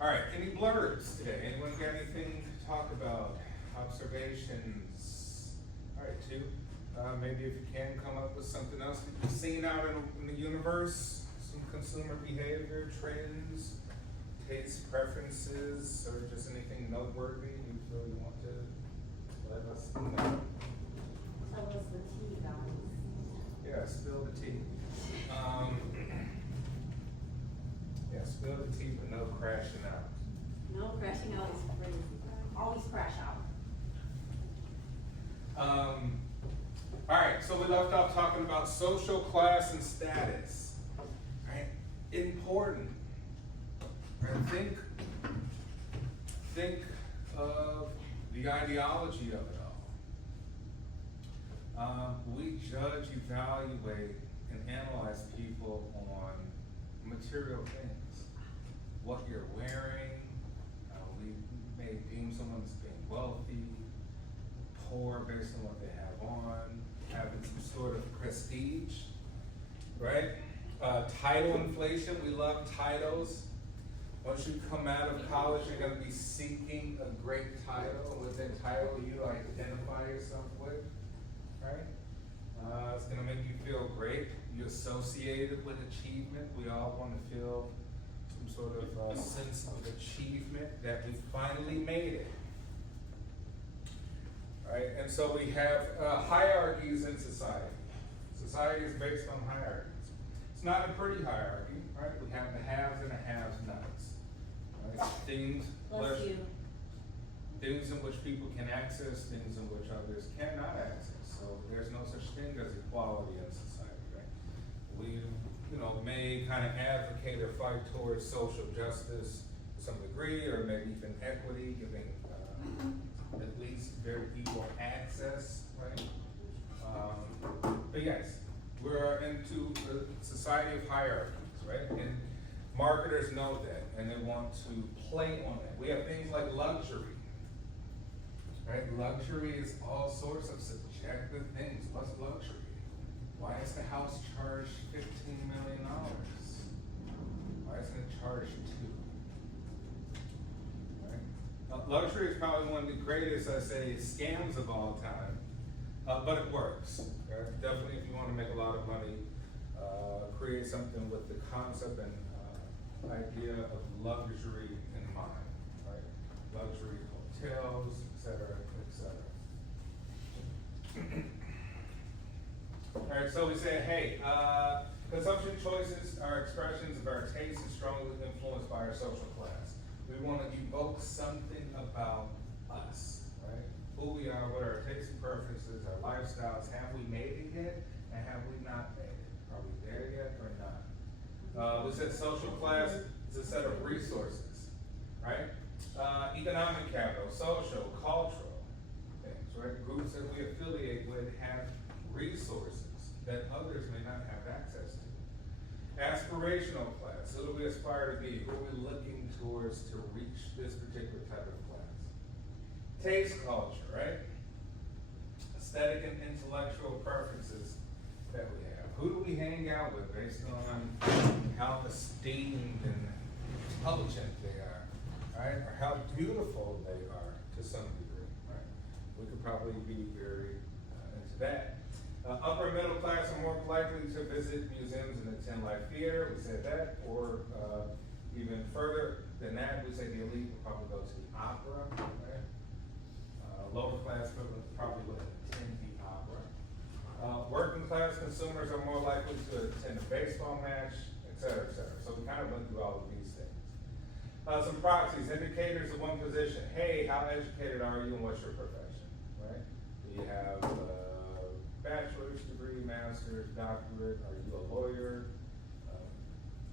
All right, any blurbs today? Anyone got anything to talk about? Observations? All right, two. Maybe if you can come up with something else that you've seen out in the universe, some consumer behavior, trends, taste preferences, or just anything noteworthy you feel you want to let us know. Tell us the tea, guys. Yeah, spill the tea. Yeah, spill the tea, but no crashing out. No, crashing out is crazy. Always crash out. All right, so we left off talking about social class and status. Right? Important. Right? Think of the ideology of it all. We judge, evaluate, and analyze people on material things. What you're wearing, we may deem someone as being wealthy, poor based on what they have on, having some sort of prestige, right? Title inflation, we love titles. Once you come out of college, you're going to be seeking a great title. With that title, you identify yourself with, right? It's going to make you feel great. You associate it with achievement. We all want to feel some sort of sense of achievement that we finally made it. Right? And so we have hierarchies in society. Society is based on hierarchies. It's not a pretty hierarchy, right? We have the haves and the have-nots. Right? Things in which people can access, things in which others cannot access. So there's no such thing as equality in society, right? We, may kind of advocate or fight towards social justice to some degree, or maybe even equity, giving at least very equal access, right? But yes, we're into a society of hierarchies, right? And marketers know that, and they want to play on that. We have things like luxury, right? Luxury is all sorts of subjective things. What's luxury? Why is the house charged $15 million? Why isn't it charged $2? Right? Now, luxury is probably one of the greatest, I say, scams of all time, but it works. Right? Definitely, if you want to make a lot of money, create something with the concept and idea of luxury in mind, right? Luxury hotels, etc., etc. All right, so we say, hey, consumption choices are expressions of our taste and strongly influenced by our social class. We want to evoke something about us, right? Who we are, what our tastes and preferences, our lifestyles. Have we made it yet, and have we not made it? Are we there yet or not? We said social class is a set of resources, right? Economic capital, social, cultural things, right? Groups that we affiliate with have resources that others may not have access to. Aspirational class, who do we aspire to be? Who are we looking towards to reach this particular type of class? Taste culture, right? Aesthetic and intellectual preferences that we have. Who do we hang out with based on how esteemed and intelligent they are, right? Or how beautiful they are to some degree, right? We could probably be very into that. Upper middle class are more likely to visit museums and attend live theater. We said that. Or even further than that, we say the elite will probably go to the opera. Right? Lower class probably would attend the opera. Working class consumers are more likely to attend a baseball match, et cetera, et cetera. So we kind of went through all of these things. Some proxies, indicators of one position. Hey, how educated are you and what's your profession? Right? Do you have bachelor's degree, master's, doctorate? Are you a lawyer,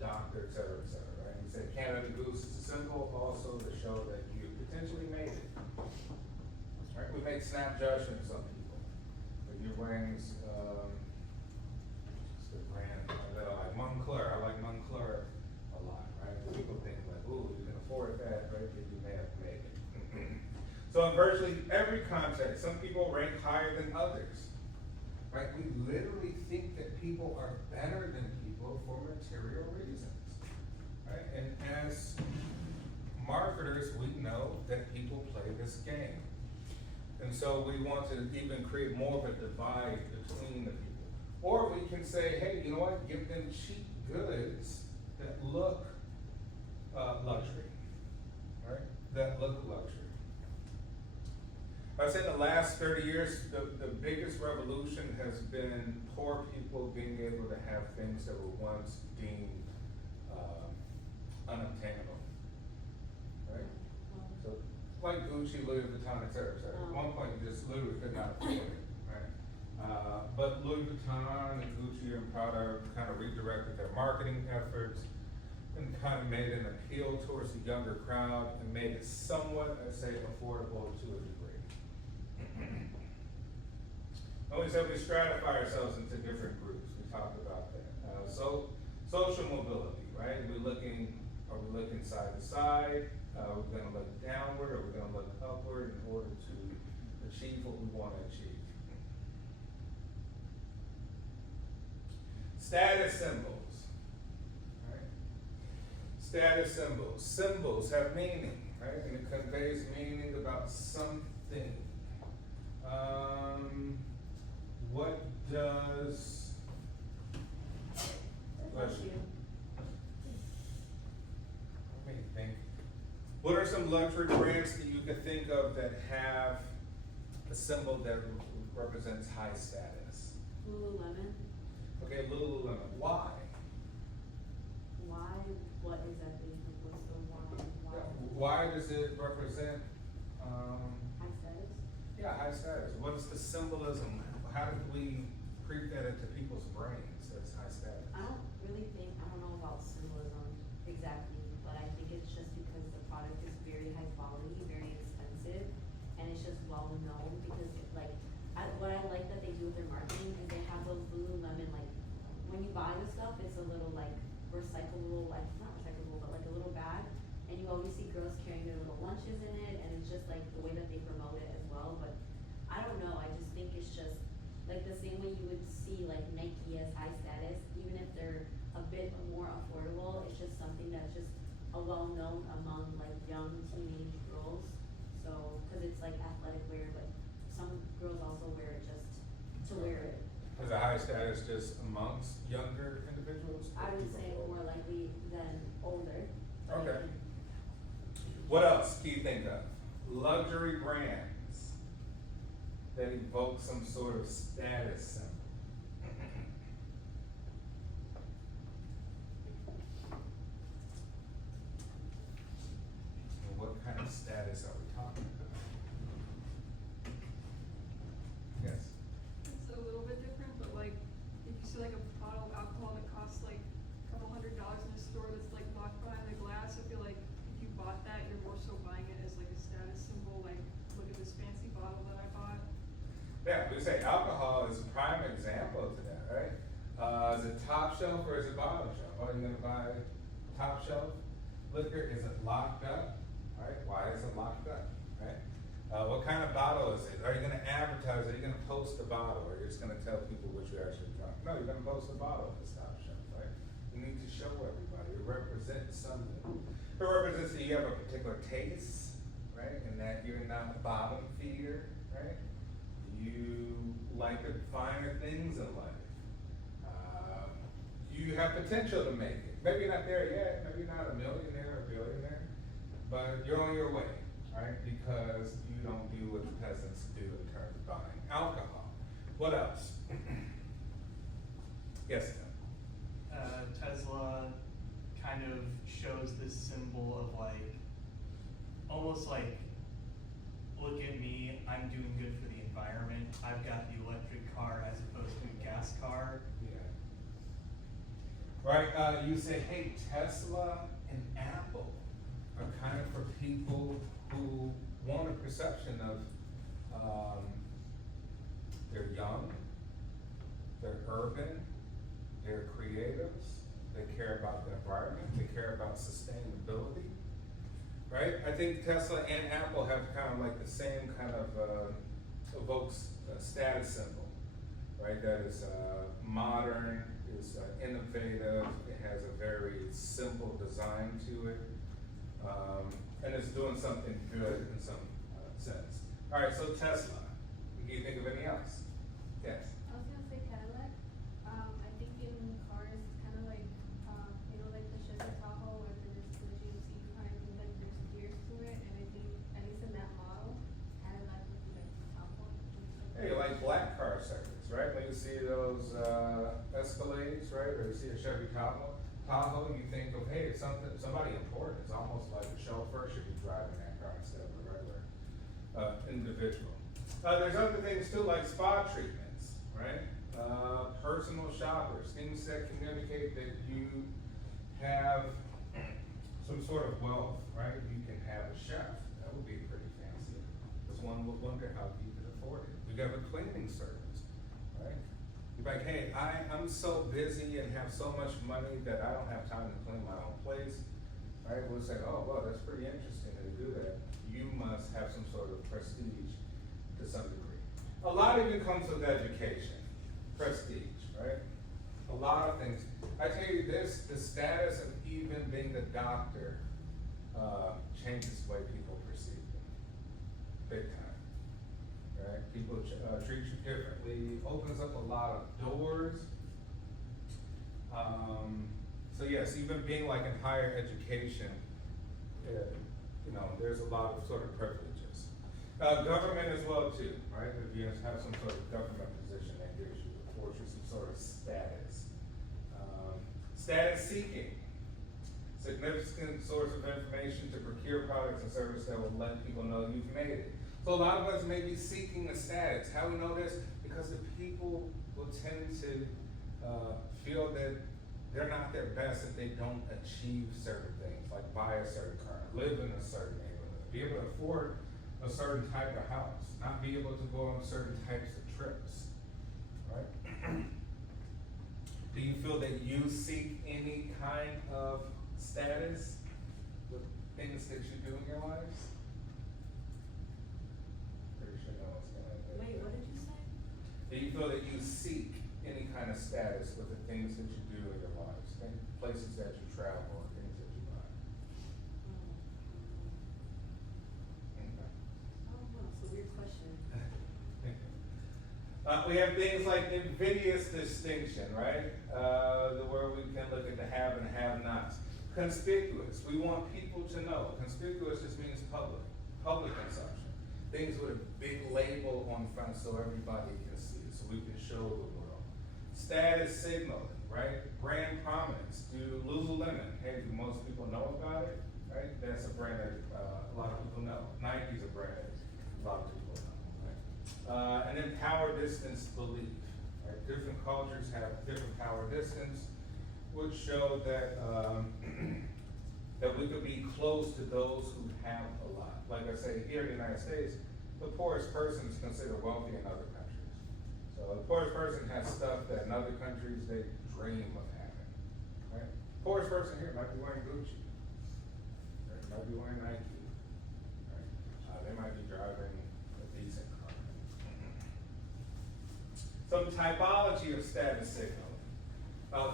doctor, et cetera, right? We said Canada Goose is a symbol also to show that you potentially made it. Right? We make snap judgments on people. If you're wearing just a brand that I like, Moncler. I like Moncler a lot, right? People think like, ooh, you can afford that, right? Then you may have made it. So in virtually every context, some people rank higher than others. Right? We literally think that people are better than people for material reasons. Right? And as know that people play this game. And so we want to even create more of a divide between the people. Or we can say, hey, you know what, give them cheap goods that look luxury, right? That look luxury. I would say in the last 30 years, the biggest revolution has been poor people being able to have things that were once deemed unobtainable, right? So, like Gucci, Louis Vuitton, et cetera, et cetera. At one point, you just literally could not afford it, right? But Louis Vuitton and Gucci and Prada kind of redirected their marketing efforts and kind of made an appeal towards the younger crowd and made it somewhat, I'd say, affordable to a degree. And we said we stratify ourselves into different groups. We talked about that. So social mobility, right? Are we looking side to side? Are we gonna look downward? Are we gonna look upward in order to achieve what we wanna achieve? Status symbols, right? Status symbols. Symbols have meaning, right? And it conveys meaning about something. What does, let me think. What are some luxury brands that you could think of that have a symbol that represents high status? Lululemon. Okay, Lululemon. Why? Why? What exactly? What's the why? Why does it represent, High status? yeah, high status? What is the symbolism? How did we creep that into people's brains as high status? I don't know about symbolism exactly, but I think it's just because the product is very high quality, very expensive, and it's just well known because what I like that they do with their marketing is they have those Lululemon, like, when you buy the stuff, it's a little like recyclable, like, not recyclable, but like a little bag, and you always see girls carrying their little lunches in it, and it's just like the way that they promote it as well, but I don't know, I just think it's just, like the same way you would see like Nike as high status, even if they're a bit more affordable, it's just something that's just a well-known among like young teenage girls. So, cause it's like athletic wear, but some girls also wear it just to wear it. Is a high status just amongst younger individuals? I would say more likely than older. but Okay. What else do you think of? Luxury brands that evoke some sort of status symbol. And what kind of status are we talking about? Yes. It's a little bit different, but like, if you see like a bottle of alcohol that costs like a couple $100 in a store that's like locked behind the glass, I feel like if you bought that, you're more so buying it as like a status symbol, like, look at this fancy bottle that I bought. Yeah, we say alcohol is a prime example to that, right? Is it top shelf or is it bottom shelf? Are you gonna buy top shelf liquor? Is it locked up? Right? Why is it locked up? Right? What kind of bottle is it? Are you gonna advertise? Are you gonna post the bottle? Or are you just gonna tell people what you actually drunk? No, you're gonna post the bottle at the top shelf, right? You need to show everybody. It represents something. It represents that you have a particular taste, right? And that you're not a bottom feeder, right? You like the finer things in life. You have potential to make it. Maybe you're not there yet, maybe you're not a millionaire or billionaire, but you're on your way, right? Because you don't do what the peasants do in terms of buying alcohol. What else? Yes, Tim? Tesla kind of shows this symbol of like, almost like, look at me, I'm doing good for the environment. I've got the electric car as opposed to a gas car. Yeah. Right, you say, hey, Tesla and Apple are kind of for people who want a perception of, they're young, they're urban, they're creatives, they care about the environment, they care about sustainability. Right? I think Tesla and Apple have kind of like the same kind of evokes a status symbol, right? That is modern, is innovative, it has a very simple design to it, and it's doing doing something good in some sense. All right, so Tesla. Can you think of any else? Yes. I was gonna say Cadillac. I think in cars, it's kind of like, you know, like the Chevy Tahoe, where there's the GMC behind, and like there's gears to it, and I think at least in that model, Cadillac would be like the top one. Hey, you like black car segments, right? When you see those Escalades, right, or you see a Chevy Tahoe, you think of, hey, it's somebody important. It's almost like a chauffeur should be driving that car instead of a regular individual. There's other things too, like spa treatments, right? Personal shoppers, things that communicate that you have some sort of wealth, right? You can have a chef. That would be pretty fancy. Because one would wonder how you could afford it. You have a cleaning service, right? You're like, hey, I'm so busy and have so much money that I don't have time to clean my own place, right? We'll say, oh, well, that's pretty interesting to do that. You must have some sort of prestige to some degree. A lot of it comes with education, prestige, right? A lot of things. I tell you this, the status of even being a doctor changes the way people perceive them, big time, right? People treat you differently, opens up a lot of doors. So yes, even being like in higher education, you know, there's a lot of sort of privileges. Government as well too, right? If you have some sort of government position that gives you, affords you some sort of status. Status seeking, significant source of information to procure products and services that will let people know you've made it. So a lot of us may be seeking a status. How do we know this? Because the people will tend to feel that they're not their best if they don't achieve certain things, like buy a certain car, live in a certain neighborhood, be able to afford a certain type of house, not be able to go on certain types of trips, right? Do you feel that you seek any kind of status with things that you do in your lives? Pretty sure no one's gonna say Wait, that. what did you say? Do you feel that you seek any kind of status with the things that you do in your lives, places that you travel, or things that you buy? Okay. Oh, wow, it's a weird question. We have things like invidious distinction, right? Where we can look at the have and have-nots. Conspicuous, we want people to know. Conspicuous just means public consumption. Things with a big label on front so everybody can see, so we can show the world. Status signaling, right? Brand prominence. Do Lululemon, hey, do most people know about it? Right? That's a brand that a lot of people know. Nike's a brand that a lot of people know, right? And then power distance belief, right? Different cultures have different power distance, which show that that we could be close to those who have a lot. Like I say, here in the United States, the poorest person is considered wealthy in other countries. So the poorest person has stuff that in other countries they dream of having, right? Poorest person here might be wearing Gucci, right? Might be wearing Nike, right? They might be driving a decent car. Some typology of status signaling.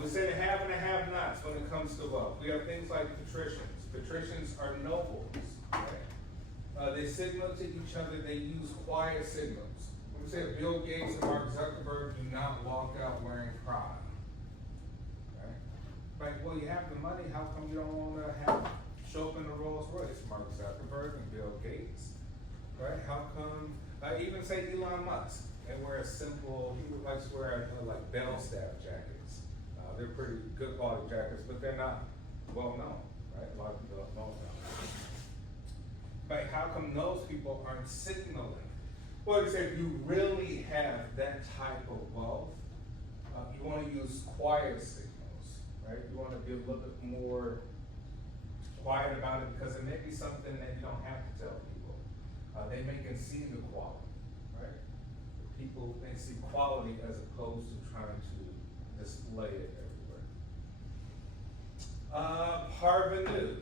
We say the have and the have-nots when it comes to wealth. We have things like patricians. Patricians are nobles, right? They signal to each other, they use quiet signals. When we say Bill Gates and Mark Zuckerberg do not walk out wearing pride, right? Like, well, you have the money, how come you don't want to show up in a Rolls Royce? Mark Zuckerberg and Bill Gates, right? How come, even say Elon Musk, they wear a simple, he likes to wear like bell staff jackets. They're pretty good quality jackets, but they're not well known, right? A lot of people don't know them. But how come those people aren't signaling? Well, you say if you really have that type of wealth, you want to use quiet signals, right? You want to be a little bit more quiet about it because it may be something that you don't have to tell people. They may can see the quality, right? People may see quality as opposed to trying to display it everywhere. Parvenu,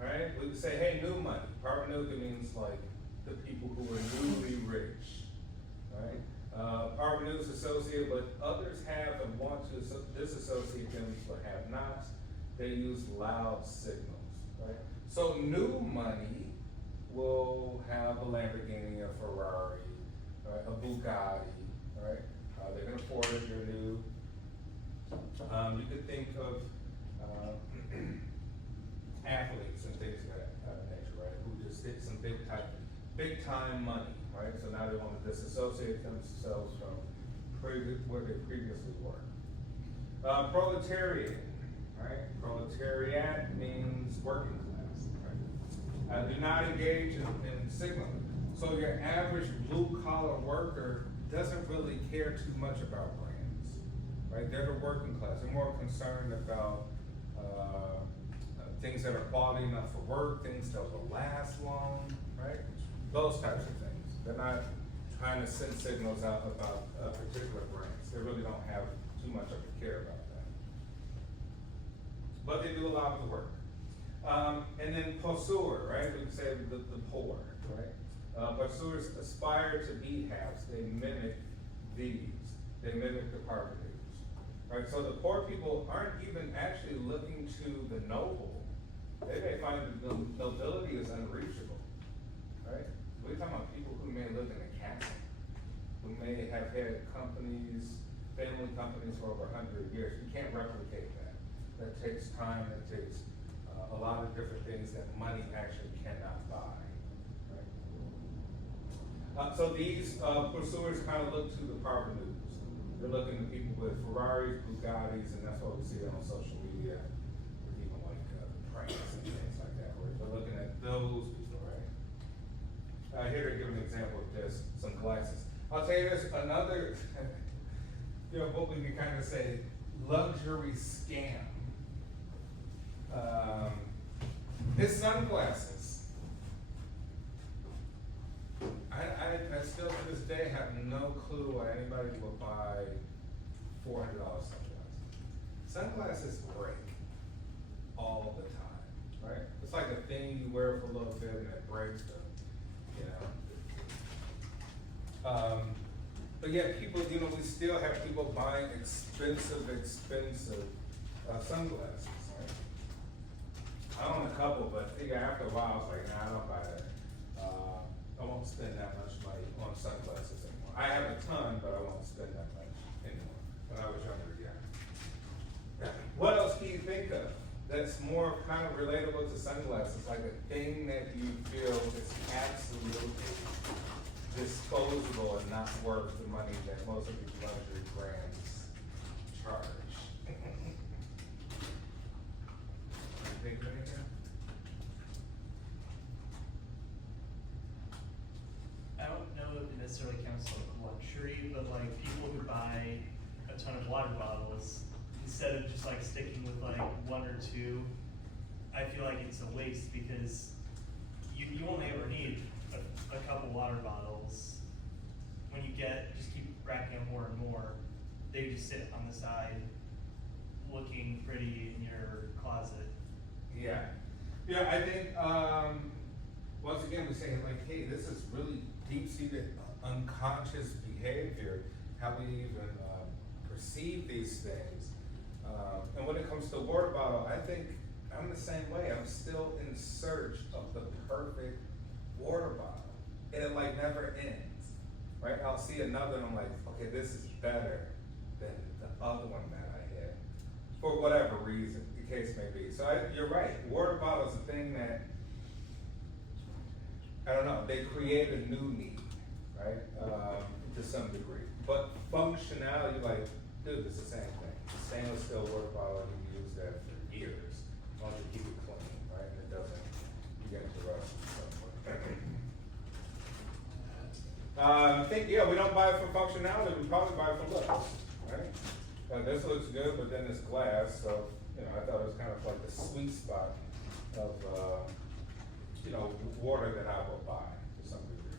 right? We would say, hey, new money. Parvenu means like the people who are newly rich, right? Parvenu is associated with others have and want to disassociate them but have not. They use loud signals, right? So new money will have a Lamborghini, a Ferrari, right, a Bugatti, right? They can afford it, they're new. You could think of athletes and things of that nature, right? Who just hit some big time money, right? So now they want to disassociate themselves from where they previously were. Proletariat, right? Proletariat means working class, right? Do not engage in signaling. So your average blue collar worker doesn't really care too much about brands, right? They're the working class. They're more concerned about things that are quality enough for work, things that will last long, right? Those types of things. They're not trying to send signals out about particular brands. They really don't have too much of a care about that. But they do a lot of the work. And then poseur, right? We can say the poor, right? Poseurs aspire to be haves. They mimic these. They mimic the parvenus, right? So the poor people aren't even actually looking to the noble. They may find that the nobility is unreachable, right? We're talking about people who may live in a castle, who may have had companies, family companies for over 100 years. You can't replicate that. That takes time, that takes a lot of different things that money actually cannot buy. Right? So these pursuers kind of look to the parvenus. They're looking to people with Ferraris, Bugattis, and that's what we see on social media, or even like the pranks and things like that, where they're looking at those people, right? Here to give an example of this, some glasses. I'll tell you this, another, what we can kind of say, luxury scam. Is sunglasses. I still to this day have no clue why anybody will buy $400 sunglasses. Sunglasses break all the time, right? It's like a thing you wear for a little bit and it breaks them, But yet people, we still have people buying expensive sunglasses, right? I own a couple, but after a while I was like, nah, I don't buy that. I won't spend that much money on sunglasses anymore. I have a ton, but I won't spend that much anymore. When I was younger, yeah. What else can you think of that's more kind of relatable to sunglasses? Like a thing that you feel is absolutely disposable and not worth the money that most of these luxury brands charge. You think of anything? I don't know if it necessarily counts like luxury, but like people who buy a ton of water bottles, instead of just like sticking with like one or two, I feel like it's a waste because you only ever need a couple water bottles. When you just keep racking up more and more, they just sit on the side looking pretty in your closet. Yeah. I think, once again, we're saying like, hey, this is really deep-seated unconscious behavior, how we even perceive these things. And when it comes to water bottle, I think I'm the same way. I'm still in search of the perfect water bottle. And it like never ends, right? I'll see another and I'm like, okay, this is better than the other one that I had, for whatever reason the case may be. So you're right, water bottle is a thing that, I don't know, they create a new need, right? To some degree. But functionality, like, dude, it's the same thing. Stainless steel water bottle, you use that for years. As long as you keep it clean, right? And it doesn't get into rust and so forth. I think, we don't buy it for functionality, we probably buy it for looks, right? This looks good, but then it's glass, so, I thought it was kind of like the sweet spot of, water that I will buy to some degree,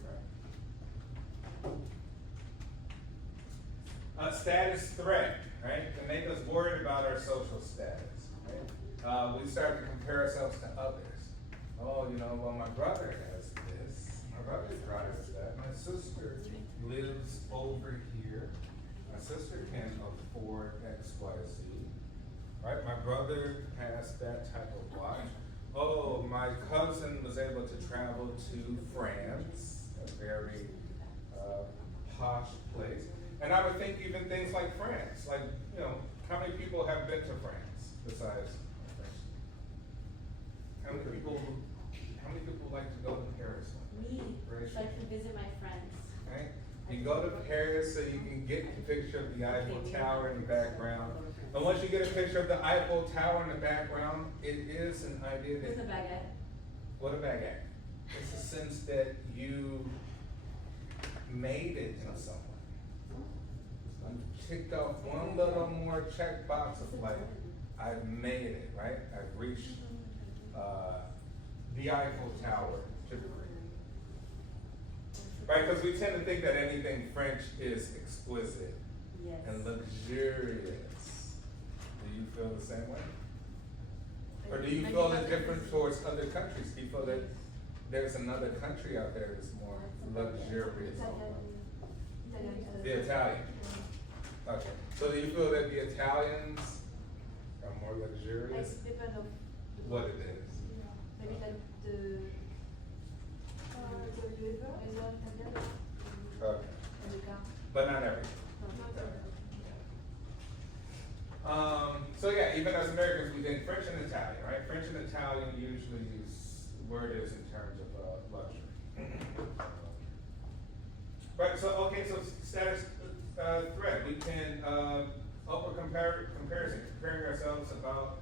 right? Status threat, right? Can make us worried about our social status, right? We start to compare ourselves to others. Oh, well, my brother has this. My brother drives that. My sister lives over here. My sister can afford X, Y, Z. Right? My brother has that type of watch. oh, my cousin was able to travel to France, a very posh place. And I would think even things like France, like, you know, how many people have been to France besides French? How many people like to go to Paris? Me, Raise your like to visit my friends. Right? You go to Paris so you can get a picture of the Eiffel Tower in the background. And once you get a picture of the Eiffel Tower in the background, it is an idea With a that, baguette. what a baguette. It's a sense that you made it in some way. You ticked off one little more checkbox of like, I've made it, right? I've reached, the Eiffel Tower to the right, because we tend to think that anything French is exquisite Yes. and luxurious. Do you feel the same way? Or do you feel it different towards other countries? Do you feel that there's another country out there that's more luxurious? The Italian. Okay, so do you feel that the Italians are more luxurious? Depend of What it is? maybe like the Okay, but not everything. So yeah, even as Americans, we think French and Italian, right? French and Italian usually is where it is in terms of luxury. Right, so, okay, so status threat, we can, upward comparison, comparing ourselves about